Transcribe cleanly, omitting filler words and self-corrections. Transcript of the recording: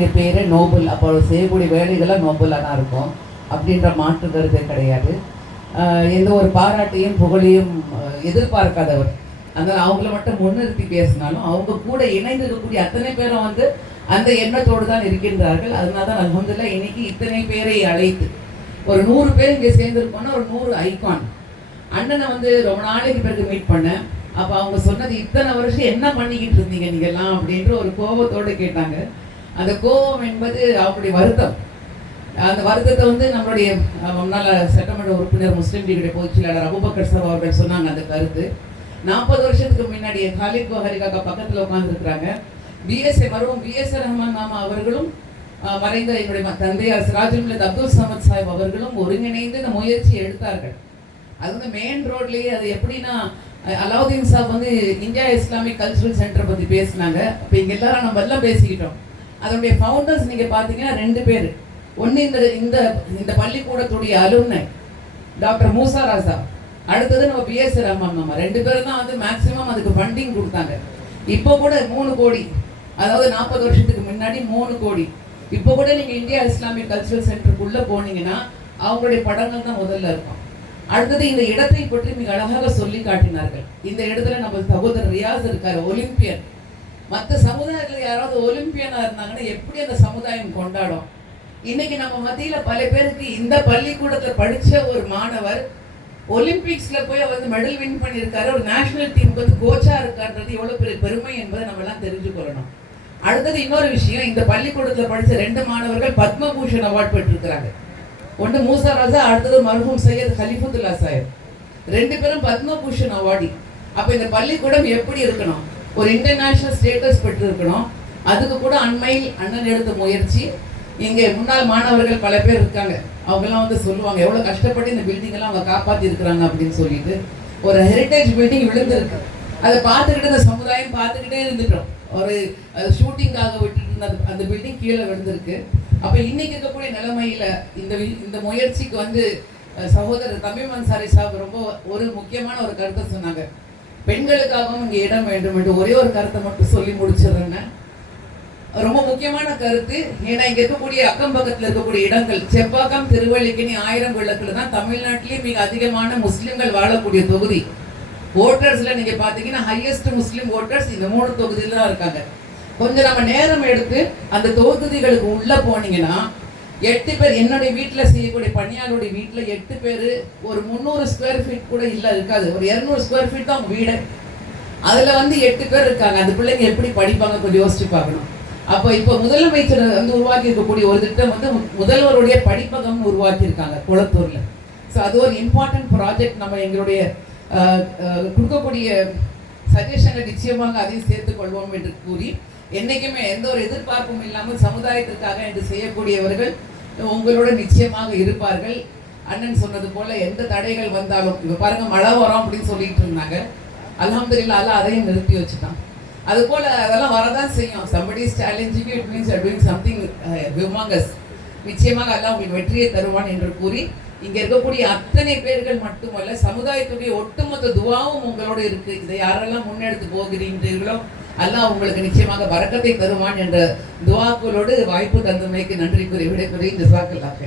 பேரே நோபல். அப்போ செய்யக்கூடிய வேலைகள்லாம் நோபலாக தான் இருக்கும் அப்படின்ற மாற்று கருத்து கிடையாது. எந்த ஒரு பாராட்டையும் புகழையும் எதிர்பார்க்காதவர். அதனால் அவங்கள மட்டும் முன்னிறுத்தி பேசினாலும் அவங்க கூட இணைந்து இருக்கக்கூடிய அத்தனை பேரும் அந்த எண்ணத்தோடு தான் இருக்கின்றார்கள். அதனால தான் அல்ஹம்துலில்லாஹ் இன்னைக்கு இத்தனை பேரை அழைத்து ஒரு 100 பேர் இங்கே சேர்ந்துருக்கோன்னா ஒரு 100 ஐகான். அண்ணனை ரொம்ப நாளைக்கு பிறகு மீட் பண்ணேன். அப்போ அவங்க சொன்னது, இத்தனை வருஷம் என்ன பண்ணிக்கிட்டு இருந்தீங்க நீங்கள்லாம் அப்படின்ற ஒரு கோபத்தோடு கேட்டாங்க. அந்த கோபம் என்பது அவங்களுடைய வருத்தம். அந்த வருத்தத்தை நம்மளுடைய முன்னாள் சட்டமன்ற உறுப்பினர் முஸ்லீம் லீகுடைய பொதுச் செயலாளர் அபூபக்கர் சார் அவர்கள் சொன்னாங்க. அந்த கருத்து 40 வருஷத்துக்கு முன்னாடி காலித் கோஹரி காக்கா பக்கத்தில் உட்காந்துருக்குறாங்க. பிஎஸ்ஏ மருவும் பிஎஸ்ஏ ரஹ்மான் மாமா அவர்களும் மறைந்த என்னுடைய தந்தையார் சிராஜுல் மில்லத் அப்துல் சமத் சாஹிப் அவர்களும் ஒருங்கிணைந்து இந்த முயற்சியை எடுத்தார்கள். அது மெயின் ரோட்லேயே. அது எப்படின்னா, அலாவுதீன் சாப் இந்தியா இஸ்லாமிக் கல்ச்சுரல் சென்டர் பற்றி பேசினாங்க. இப்போ இங்கே எல்லாரும் நம்ம எல்லாம் பேசிக்கிட்டோம். அதனுடைய ஃபவுண்டர்ஸ் நீங்கள் பார்த்தீங்கன்னா 2 பேர். ஒன்று இந்த இந்த பள்ளிக்கூடத்துடைய அலுமினை டாக்டர் மூசா ராசா, அடுத்தது நம்ம பிஎஸ் ரஹ்மான் மாமா. 2 பேரும் தான் மேக்ஸிமம் அதுக்கு ஃபண்டிங் கொடுத்தாங்க. இப்போ கூட 3 கோடி, அதாவது 40 வருஷத்துக்கு முன்னாடி 3 கோடி. இப்போ கூட நீங்கள் இந்தியா இஸ்லாமிக் கல்ச்சுரல் சென்டருக்குள்ளே போனீங்கன்னா அவங்களுடைய படங்கள் தான் முதல்ல இருக்கும். அடுத்தது இந்த இடத்தை பற்றி மிக அழகாக சொல்லி காட்டினார்கள். இந்த இடத்துல நம்ம சகோதரர் ரியாஸ் இருக்காரு, ஒலிம்பியன். மற்ற சமுதாயத்தில் யாராவது ஒலிம்பியனா இருந்தாங்கன்னா எப்படி அந்த சமுதாயம் கொண்டாடும்? இன்னைக்கு நம்ம மத்தியில பல பேருக்கு இந்த பள்ளிக்கூடத்தில் படிச்ச ஒரு மாணவர் ஒலிம்பிக்ஸ்ல போய் மெடல் வின் பண்ணியிருக்காரு, ஒரு நேஷனல் டீமுக்கு கோச்சா இருக்காருன்றது எவ்வளவு பெரிய பெருமை என்பதை நம்ம எல்லாம் தெரிஞ்சுக்கொள்ளணும். அடுத்தது இன்னொரு விஷயம், இந்த பள்ளிக்கூடத்தில் படிச்ச 2 மாணவர்கள் பத்மபூஷன் அவார்டு பெற்றிருக்கிறாங்க. ஒன்று மூசா ராசா, அடுத்தது மர்ஹூம் சையத் ஹலிஃபுத்துல்லா சாஹிப். 2 பேரும் பத்மபூஷன் அவார்டி. அப்போ இந்த பள்ளிக்கூடம் எப்படி இருக்கணும்? ஒரு இன்டர்நேஷனல் ஸ்டேட்டஸ் பெற்று இருக்கணும். அதுக்கு கூட அண்மையில் அண்ணன் எடுத்த முயற்சி. இங்கே முன்னாள் மாணவர்கள் பல பேர் இருக்காங்க. அவங்கெல்லாம் சொல்லுவாங்க எவ்வளோ கஷ்டப்பட்டு இந்த பில்டிங்கெல்லாம் அவங்க காப்பாற்றி இருக்கிறாங்க அப்படின்னு சொல்லிட்டு. ஒரு ஹெரிட்டேஜ் பில்டிங் விழுந்திருக்கு. அதை பார்த்துக்கிட்டு இந்த சமுதாயம் பார்த்துக்கிட்டே இருந்துட்டோம். ஒரு ஷூட்டிங்காக விட்டுட்டு இருந்த அந்த பில்டிங் கீழே விழுந்திருக்கு. அப்போ இன்னைக்கு இருக்கக்கூடிய நிலைமையில இந்த முயற்சிக்கு சகோதரர் தமிழ் அன்சாரி சாஹிப் ரொம்ப ஒரு முக்கியமான ஒரு கருத்தை சொன்னாங்க. பெண்களுக்காகவும் இங்கே இடம் வேண்டும் என்று ஒரே ஒரு கருத்தை மட்டும் சொல்லி முடிச்சிடுறேங்க. ரொம்ப முக்கியமான கருத்து. ஏன்னா இங்க இருக்கக்கூடிய அக்கம் பக்கத்தில் இருக்கக்கூடிய இடங்கள், செப்பாக்கம், திருவல்லிக்கேணி, ஆயிரம்குளத்துல தான் தமிழ்நாட்டிலேயே மிக அதிகமான முஸ்லிம்கள் வாழக்கூடிய தொகுதி. ஓட்டர்ஸ்ல நீங்க பாத்தீங்கன்னா ஹையஸ்ட் முஸ்லிம் ஓட்டர்ஸ் இந்த 3 தொகுதியில தான் இருக்காங்க. கொஞ்சம் நம்ம நேரம் எடுத்து அந்த தொகுதிகளுக்கு உள்ள போனீங்கன்னா 8 பேர், என்னுடைய வீட்டில் செய்யக்கூடிய பணியாளருடைய வீட்டில் 8 பேர், ஒரு 300 ஸ்கொயர் ஃபீட் கூட இருக்காது, ஒரு 200 ஸ்கொயர் ஃபீட் தான் அவங்க வீடு. அதில் 8 பேர் இருக்காங்க. அந்த பிள்ளைங்க எப்படி படிப்பாங்க கொஞ்சம் யோசிச்சு பார்க்கணும். அப்போ இப்போ முதலமைச்சர் உருவாக்கி இருக்கக்கூடிய ஒரு திட்டம் முதல்வருடைய படிப்பகம் உருவாக்கியிருக்காங்க குளத்தூரில். ஸோ அது ஒரு இம்பார்ட்டன்ட் ப்ராஜெக்ட். நம்ம எங்களுடைய கொடுக்கக்கூடிய சஜஷனை நிச்சயமாக அதையும் சேர்த்துக்கொள்வோம் என்று கூறி, என்னைக்குமே எந்த ஒரு எதிர்பார்ப்பும் இல்லாமல் சமுதாயத்திற்காக என்று செய்யக்கூடியவர்கள் உங்களோட நிச்சயமாக இருப்பார்கள். அண்ணன் சொன்னது போல எந்த தடைகள் வந்தாலும், இப்போ பாருங்க மழை வரும் அப்படின்னு சொல்லிட்டு இருந்தாங்க. அல்ஹம்துலில்லாஹ் அல்லாஹ் அதையும் நிறுத்தி வச்சுட்டான். அது போல அதெல்லாம் வரதான் செய்யும். somebody is challenging you, it means you are doing something humongous. நிச்சயமாக அல்லாஹ் உங்களுக்கு வெற்றியை தருவான் என்று கூறி, இங்க இருக்கக்கூடிய அத்தனை பேர்கள் மட்டுமல்ல, சமுதாயத்துடைய ஒட்டுமொத்த துவாவும் உங்களோட இருக்கு. இதை யாரெல்லாம் முன்னெடுத்து போகிறீர்களோ அல்லாஹ் உங்களுக்கு நிச்சயமாக பரக்கத்தை தருவான் என்ற துவாக்களோடு வாய்ப்பு தந்தமைக்கு நன்றி கூறி விடைபெறுகிறேன். ஜஸாக்கல்லாஹ்.